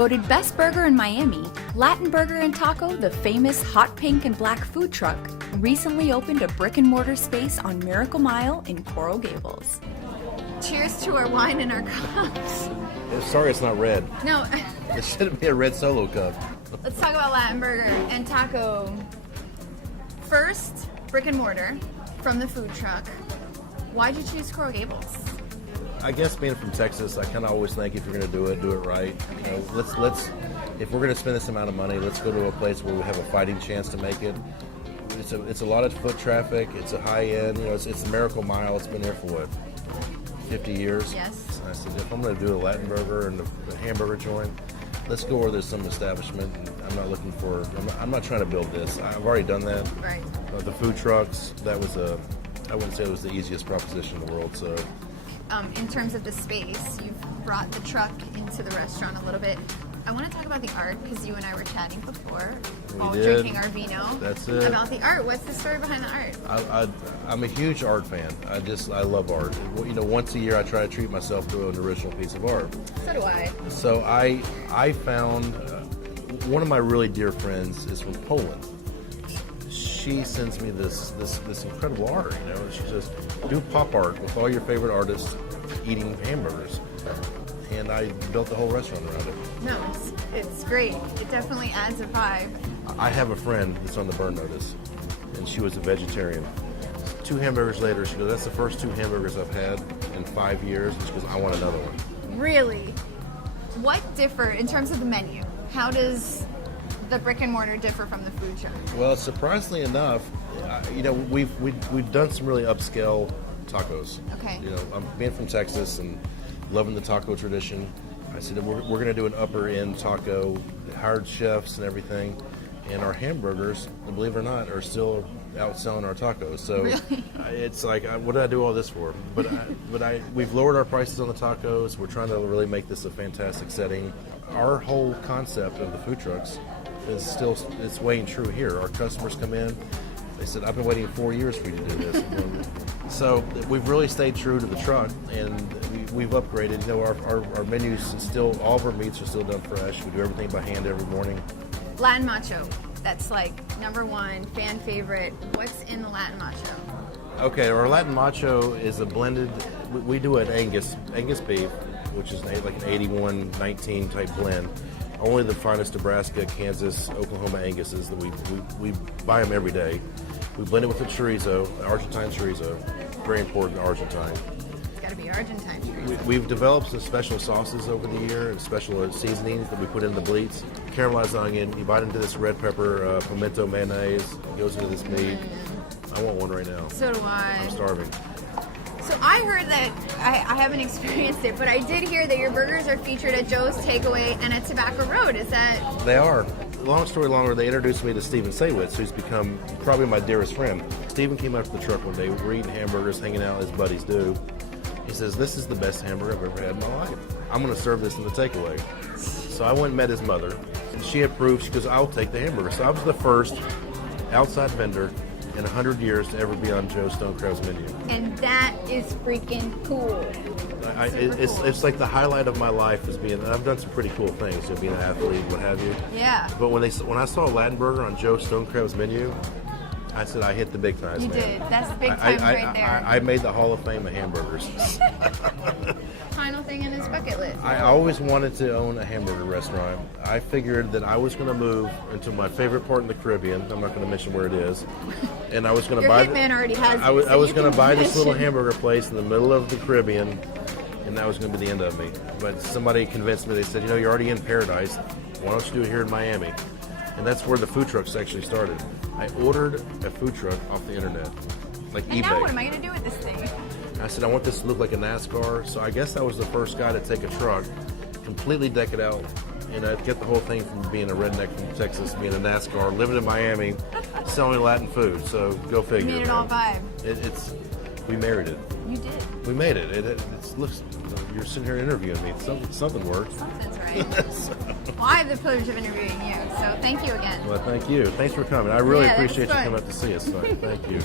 Voted best burger in Miami, Latin Burger and Taco, the famous hot pink and black food truck, recently opened a brick and mortar space on Miracle Mile in Coral Gables. Cheers to our wine and our cups. Sorry it's not red. No. It shouldn't be a red Solo cup. Let's talk about Latin Burger and Taco. First, brick and mortar from the food truck. Why'd you choose Coral Gables? I guess being from Texas, I kind of always think if you're going to do it right. You know, let's if we're going to spend this amount of money, let's go to a place where we have a fighting chance to make it. It's a lot of foot traffic. It's a high end. You know, it's the Miracle Mile. It's been there for what, 50 years? Yes. I said if I'm going to do a Latin burger and a hamburger joint, let's go where there's some establishment. I'm not looking for. I'm not trying to build this. I've already done that. Right. The food trucks. That was I wouldn't say it was the easiest proposition in the world. So. In terms of the space, you've brought the truck into the restaurant a little bit. I want to talk about the art because you and I were chatting before while drinking our vino. That's it. About the art. What's the story behind the art? I'm a huge art fan. I love art. You know, once a year I try to treat myself to an original piece of art. So do I. So I found one of my really dear friends is from Poland. She sends me this incredible art, you know. She says, do pop art with all your favorite artists eating hamburgers. And I built the whole restaurant around it. No, it's great. It definitely adds a vibe. I have a friend that's on the burn notice, and she was a vegetarian. 2 hamburgers later, she goes, that's the first 2 hamburgers I've had in 5 years. And she goes, I want another one. Really? What differ in terms of the menu? How does the brick and mortar differ from the food truck? Well, surprisingly enough, you know, we've done some really upscale tacos. Okay. You know, I'm being from Texas and loving the taco tradition. I said we're going to do an upper end taco, hired chefs and everything, and our hamburgers, believe it or not, are still outselling our tacos. So really? It's like, what did I do all this for? But we've lowered our prices on the tacos. We're trying to really make this a fantastic setting. Our whole concept of the food trucks is still, it's weighing true here. Our customers come in, they said, I've been waiting 4 years for you to do this. So we've really stayed true to the truck, and we've upgraded. You know, our menus still, all of our meats are still done fresh. We do everything by hand every morning. Latin macho, that's like #1 fan favorite. What's in the Latin macho? Okay, our Latin macho is a blended, we do an Angus beef, which is like an 81-19 type blend. Only the finest Nebraska, Kansas, Oklahoma Anguses that we buy them every day. We blend it with the chorizo, Argentine chorizo, very important Argentine. It's got to be Argentine chorizo. We've developed some special sauces over the year and special seasonings that we put in the bleats. Caramelized onion, you bite into this red pepper, pimento mayonnaise, goes into this meat. I want one right now. So do I. I'm starving. So I heard that, I haven't experienced it, but I did hear that your burgers are featured at Joe's Takeaway and at Tobacco Road. Is that? They are. Long story longer, they introduced me to Steven Saywitz, who's become probably my dearest friend. Steven came up to the truck one day. We were eating hamburgers, hanging out as buddies do. He says, this is the best hamburger I've ever had in my life. I'm going to serve this in the takeaway. So I went and met his mother, and she approved. She goes, I'll take the hamburger. So I was the first outside vendor in 100 years to ever be on Joe Stonecraft's menu. And that is freaking cool. It's like the highlight of my life is being, and I've done some pretty cool things, you know, being an athlete, what have you. Yeah. But when I saw a Latin burger on Joe Stonecraft's menu, I said I hit the big times. You man. did. That's the big times right there. I made the Hall of Fame of hamburgers. Final thing in his bucket list. I always wanted to own a hamburger restaurant. I figured that I was going to move into my favorite part in the Caribbean. I'm not going to mention where it is. And I was going to buy. Your hitman already has. I was going to buy this little hamburger place in the middle of the Caribbean, and that was going to be the end of me. But somebody convinced me. They said, you know, you're already in paradise. Why don't you do it here in Miami? And that's where the food trucks actually started. I ordered a food truck off the internet, like eBay. And now what am I going to do with this thing? I said, I want this to look like a NASCAR. So I guess I was the first guy to take a truck, completely deck it out, and I'd get the whole thing from being a redneck from Texas, being a NASCAR, living in Miami, selling Latin food. So go figure. You made it all vibe. We married it. You did. We made it. It looks. You're sitting here interviewing me. Something worked. Something's right. Well, I have the privilege of interviewing you, so thank you again. Well, thank you. Thanks for coming. I really Yeah, appreciate you fun. coming up to see us tonight. Thank you.